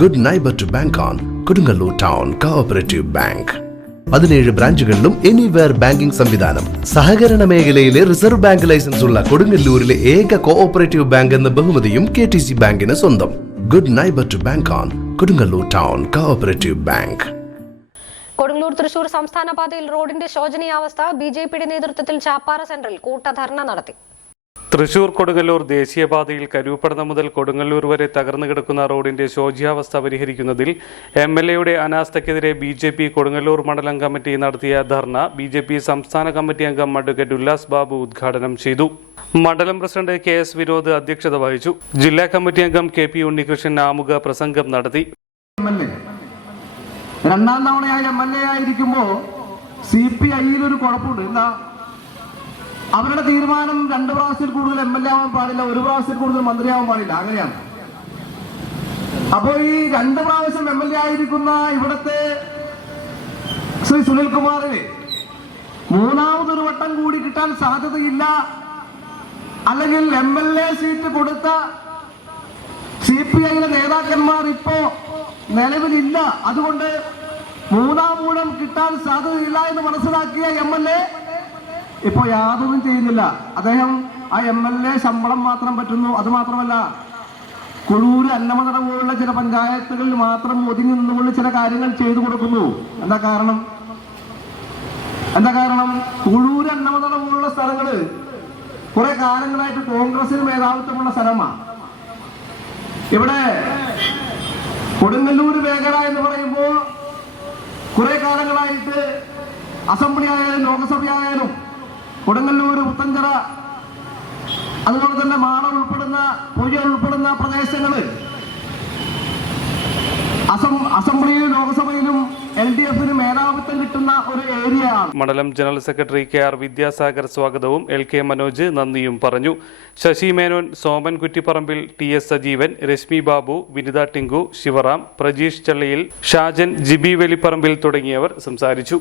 Good neighbour to bank on Kodungallur town cooperative bank പതിനേഴ് ബ്രാഞ്ചുകളിലും anywhere banking സംവിധാനം. സഹകരണ മേഖലയിലെ റിസർവ് ബാങ്ക് ലൈസൻസ് ഉള്ള കൊടുങ്ങല്ലൂരിലെ ഏക കോഓപ്പറേറ്റീവ് ബാങ്ക് എന്ന ബഹുമതിയും കെ ടി സി ബാങ്കിന് സ്വന്തം. Good neighbour to bank on Kodungallur town cooperative bank Kodungallur Thrissur സംസ്ഥാന പാതയിൽ റോഡിന്റെ ശോചനീയാവസ്ഥ ബി ജെ പിയുടെ നേതൃത്വത്തിൽ ചാപ്പാറ സെന്ററിൽ കൂട്ടധർണ നടത്തി. തൃശൂർ കൊടുങ്ങല്ലൂർ ദേശീയപാതയിൽ കരൂപ്പടന മുതൽ കൊടുങ്ങല്ലൂർ വരെ തകർന്നു കിടക്കുന്ന റോഡിന്റെ ശോച്യാവസ്ഥ പരിഹരിക്കുന്നതിൽ എം എൽ എയുടെ അനാസ്ഥയ്ക്കെതിരെ ബി ജെ പി കൊടുങ്ങല്ലൂർ മണ്ഡലം കമ്മിറ്റി നടത്തിയ ധർണ ബി ജെ പി സംസ്ഥാന കമ്മിറ്റി അംഗം അഡ്വക്കേറ്റ് ഉല്ലാസ് ബാബു ഉദ്ഘാടനം ചെയ്തു. മണ്ഡലം പ്രസിഡന്റ് കെ എസ് വിനോദ് അധ്യക്ഷത വഹിച്ചു. ജില്ലാ കമ്മിറ്റി അംഗം കെ പി ഉണ്ണികൃഷ്ണൻ ആമുഖ പ്രസംഗം നടത്തി. രണ്ടാം തവണയായി എം എൽ എ ആയിരിക്കുമ്പോൾ സി പി ഐയിൽ ഒരു കുഴപ്പമുണ്ട്. എന്താ അവരുടെ തീരുമാനം രണ്ട് പ്രാവശ്യത്തിൽ കൂടുതൽ എം എൽ എ ആവാൻ പാടില്ല ഒരു പ്രാവശ്യത്തിൽ കൂടുതൽ മന്ത്രിയാവാൻ പാടില്ല. അങ്ങനെയാണ്. അപ്പോ ഈ രണ്ട് പ്രാവശ്യം എം എൽ എ ആയിരിക്കുന്ന ഇവിടത്തെ ശ്രീ സുനിൽ കുമാറിന് മൂന്നാമതൊരു വട്ടം കൂടി കിട്ടാൻ സാധ്യതയില്ല. അല്ലെങ്കിൽ എം എൽ എ സീറ്റ് കൊടുത്ത സി പി ഐയിലെ നേതാക്കന്മാർ ഇപ്പോ നിലവിലില്ല. അതുകൊണ്ട് മൂന്നാം മൂലം കിട്ടാൻ സാധ്യതയില്ല എന്ന് മനസ്സിലാക്കിയ എം എൽ എ ഇപ്പോ യാതൊന്നും ചെയ്യുന്നില്ല. അദ്ദേഹം ആ എം എൽ എ ശമ്പളം മാത്രം പറ്റുന്നു. അത് മാത്രമല്ല കുഴൂര് അന്നമതട പോലുള്ള ചില പഞ്ചായത്തുകളിൽ മാത്രം ഒതുങ്ങി നിന്നുകൊണ്ട് ചില കാര്യങ്ങൾ ചെയ്തു കൊടുക്കുന്നു. എന്താ കാരണം? എന്താ കാരണം? കുഴൂര് അന്നമതട പോലുള്ള സ്ഥലങ്ങൾ കുറെ കാലങ്ങളായിട്ട് കോൺഗ്രസിന് മേധാവിത്വമുള്ള സ്ഥലമാണ് ഇവിടെ കൊടുങ്ങല്ലൂർ മേഖല എന്ന് പറയുമ്പോൾ കുറെ കാലങ്ങളായിട്ട് അസംബ്ലി ആയാലും ലോകസഭ കൊടുങ്ങല്ലൂർ പുത്തഞ്ചിറ അതുപോലെ തന്നെ മാള ഉൾപ്പെടുന്ന പൂജ ഉൾപ്പെടുന്ന പ്രദേശങ്ങൾ അസം അസംബ്ലിയിലും ലോക്സഭയിലും എൽ ഡി എഫിന് മേധാവിത്വം കിട്ടുന്ന ഒരു ഏരിയയാണ്. മണ്ഡലം general secretary K R Vidyasagar സ്വാഗതവും എൽ കെ മനോജ് നന്ദിയും പറഞ്ഞു. ശശി മേനോൻ സോമൻ കുറ്റിപ്പറമ്പിൽ ടി എസ് സജീവൻ രശ്മി ബാബു വിനിത ടിങ്കു ശിവറാം പ്രജീഷ് ചള്ളിയിൽ ഷാജൻ ജിബി വെലിപ്പറമ്പിൽ തുടങ്ങിയവർ സംസാരിച്ചു.